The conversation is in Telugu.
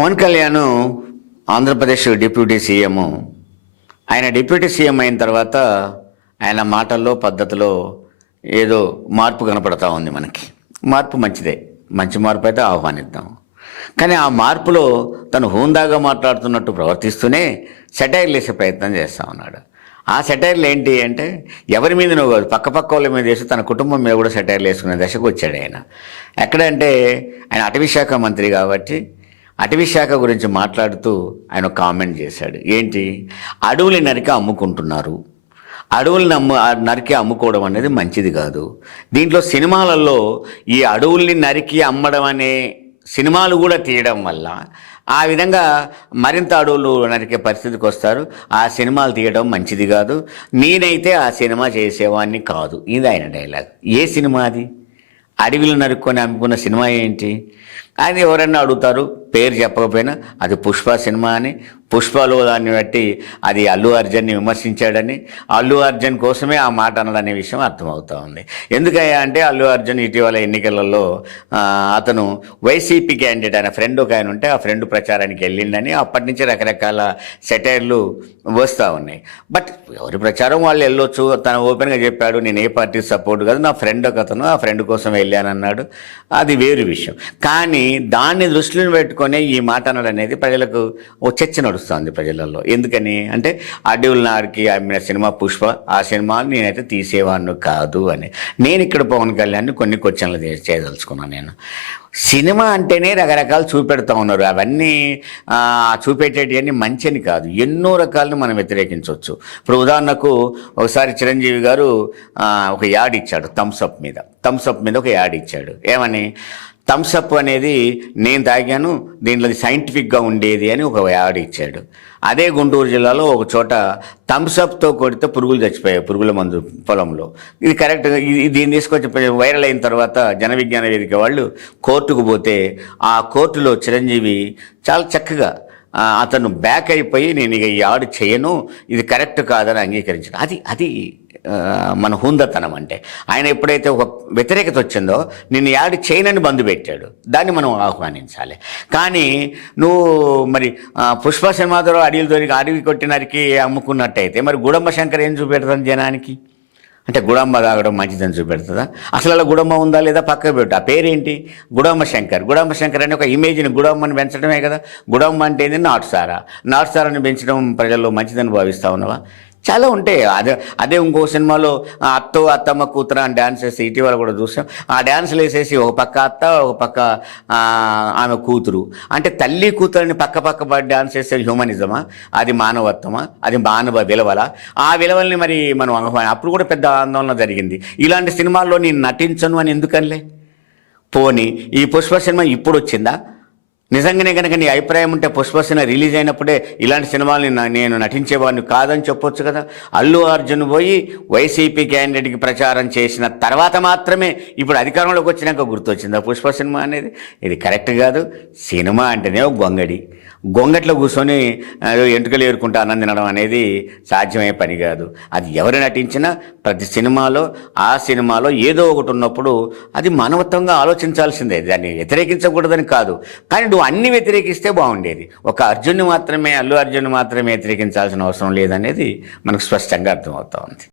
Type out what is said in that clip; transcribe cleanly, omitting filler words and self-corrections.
Pawan Kalyan Andhra Pradesh deputy CM. ఆయన డిప్యూటీ సీఎం అయిన తర్వాత ఆయన మాటల్లో పద్ధతిలో ఏదో మార్పు కనపడతా ఉంది. మనకి మార్పు మంచిదే, మంచి మార్పు అయితే ఆహ్వానిద్దాం. కానీ ఆ మార్పులో తను హూందాగా మాట్లాడుతున్నట్టు ప్రవర్తిస్తూనే సెటైర్లు వేసే ప్రయత్నం చేస్తూ ఉన్నాడు. ఆ సెటైర్లు ఏంటి అంటే ఎవరి మీద నువ్వు పక్క వాళ్ళ మీద వేసి తన కుటుంబం మీద కూడా సెటైర్లు వేసుకునే దశకు వచ్చాడు ఆయన. ఎక్కడంటే ఆయన అటవీ శాఖ మంత్రి కాబట్టి అటవీ శాఖ గురించి మాట్లాడుతూ ఆయన కామెంట్ చేశాడు. ఏంటి, అడవులు నరికి అమ్ముకుంటున్నారు, అడవుల్ని నరికి అమ్ముకోవడం అనేది మంచిది కాదు. దీంట్లో సినిమాలలో ఈ అడవుల్ని నరికి అమ్మడం అనే సినిమాలు కూడా తీయడం వల్ల ఆ విధంగా మరింత అడవులు నరికే పరిస్థితికి వస్తారు. ఆ సినిమాలు తీయడం మంచిది కాదు, నేనైతే ఆ సినిమా చేసేవాడిని కాదు. ఇది ఆయన డైలాగ్. ఏ సినిమా అది? అడవిలు నరుక్కొని అమ్ముకున్న సినిమా ఏంటి? అది ఎవరన్నా అడుగుతారు, పేరు చెప్పకపోయినా అది పుష్ప సినిమా అని, పుష్పలో దాన్ని బట్టి అది అల్లు అర్జున్ని విమర్శించాడని, అల్లు అర్జున్ కోసమే ఆ మాట అన్నదనే విషయం అర్థమవుతూ ఉంది. ఎందుకయ్యా అంటే అల్లు అర్జున్ ఇటీవల ఎన్నికలలో అతను వైసీపీ క్యాండిడేట్ ఆయన ఫ్రెండ్ ఒక ఆయన ఉంటే ఆ ఫ్రెండ్ ప్రచారానికి వెళ్ళిండని అప్పటి నుంచి రకరకాల సెటైర్లు వస్తూ ఉన్నాయి. బట్ ఎవరి ప్రచారం వాళ్ళు వెళ్ళొచ్చు. తను ఓపెన్గా చెప్పాడు, నేను ఏ పార్టీకి సపోర్ట్ కాదు, నా ఫ్రెండ్ ఒక అతను ఆ ఫ్రెండ్ కోసం వెళ్ళానన్నాడు. అది వేరు విషయం. కానీ దాన్ని దృష్టిలో పెట్టుకొని ఈ మాట అనడం అనేది ప్రజలకు ఓ చర్చ నడుస్తుంది ప్రజలలో. ఎందుకని అంటే అడవుల నారికి ఆమె సినిమా పుష్ప, ఆ సినిమాలు నేనైతే తీసేవాడిని కాదు అని. నేను ఇక్కడ పవన్ కళ్యాణ్ కొన్ని క్వశ్చన్లు చేయదలుచుకున్నాను. నేను సినిమా అంటేనే రకరకాలు చూపెడతా ఉన్నారు. అవన్నీ చూపెట్టేటివన్నీ మంచిని కాదు, ఎన్నో రకాలను మనం వ్యతిరేకించవచ్చు. ఇప్పుడు ఉదాహరణకు ఒకసారి చిరంజీవి గారు ఒక యాడ్ ఇచ్చాడు థమ్స్అప్ మీద ఒక యాడ్ ఇచ్చాడు. ఏమని, థమ్స్అప్ అనేది నేను తాగాను, దీంట్లో సైంటిఫిక్గా ఉండేది అని ఒక యాడ్ ఇచ్చాడు. అదే గుంటూరు జిల్లాలో ఒక చోట థమ్స్అప్తో కొడితే పురుగులు చచ్చిపోయాయి, పురుగుల మందు పొలంలో. ఇది కరెక్ట్గా దీన్ని తీసుకొచ్చి వైరల్ అయిన తర్వాత జన విజ్ఞాన వేదిక వాళ్ళు కోర్టుకు పోతే ఆ కోర్టులో చిరంజీవి చాలా చక్కగా అతను బ్యాక్ అయిపోయి నేను ఇక ఈ యాడ్ చేయను, ఇది కరెక్ట్ కాదని అంగీకరించాడు. అది మన హుందతనం అంటే. ఆయన ఎప్పుడైతే ఒక వ్యతిరేకత వచ్చిందో నేను యాడ్ చేయనని బంధు పెట్టాడు, దాన్ని మనం ఆహ్వానించాలి. కానీ నువ్వు మరి పుష్ప సినిమాతో అడవి కొట్టినరికి అమ్ముకున్నట్టయితే మరి గుడంబ శంకర్ ఏం చూపెడతాను జనానికి? అంటే గుడంబ తాగడం మంచిదని చూపెడుతుందా? అసలు అలా గుడంబ ఉందా లేదా పక్క పెట్టు. ఆ పేరేంటి? గుడంబ శంకర్ అని ఒక ఇమేజ్ని గుడంబని పెంచడమే కదా. గుడంబ అంటే ఏంది? నాటుసారాన్ని పెంచడం ప్రజల్లో మంచిదని భావిస్తా ఉన్నావా? చాలా ఉంటాయి. అదే ఇంకో సినిమాలో అత్తమ్మ కూతురు అని డ్యాన్స్ వేసి ఇటీవల కూడా చూసాం. ఆ డ్యాన్సులు వేసేసి ఒక పక్క అత్త ఒక పక్క ఆమె కూతురు అంటే తల్లి కూతురుని పక్క డ్యాన్స్ వేసే హ్యూమనిజమా? అది మానవత్వమా? అది మానవ విలువలా? ఆ విలువల్ని మరి మనం అప్పుడు కూడా పెద్ద ఆందోళన జరిగింది. ఇలాంటి సినిమాల్లో నేను నటించను అని ఎందుకనిలే? పోనీ ఈ పుష్ప సినిమా ఇప్పుడు వచ్చిందా? నిజంగానే కనుక నీ అభిప్రాయం ఉంటే పుష్ప సినిమా రిలీజ్ అయినప్పుడే ఇలాంటి సినిమాలని నేను నటించేవాడిని కాదని చెప్పొచ్చు కదా. అల్లు అర్జున్ పోయి వైసీపీ క్యాండిడేట్కి ప్రచారం చేసిన తర్వాత మాత్రమే ఇప్పుడు అధికారంలోకి వచ్చినాక గుర్తొచ్చిందా పుష్ప సినిమా అనేది? ఇది కరెక్ట్ కాదు. సినిమా అంటేనే గొంగట్లో కూర్చొని ఎంటుకలు ఏరుకుంటూ అన్నం తినడం అనేది సాధ్యమయ్యే పని కాదు. అది ఎవరు నటించినా ప్రతి సినిమాలో ఆ సినిమాలో ఏదో ఒకటి ఉన్నప్పుడు అది మానవత్వంగా ఆలోచించాల్సిందే, దాన్ని వ్యతిరేకించకూడదని కాదు. కానీ నువ్వు అన్ని వ్యతిరేకిస్తే బాగుండేది. ఒక అల్లు అర్జున్ మాత్రమే వ్యతిరేకించాల్సిన అవసరం లేదనేది మనకు స్పష్టంగా అర్థమవుతా ఉంది.